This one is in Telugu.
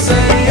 say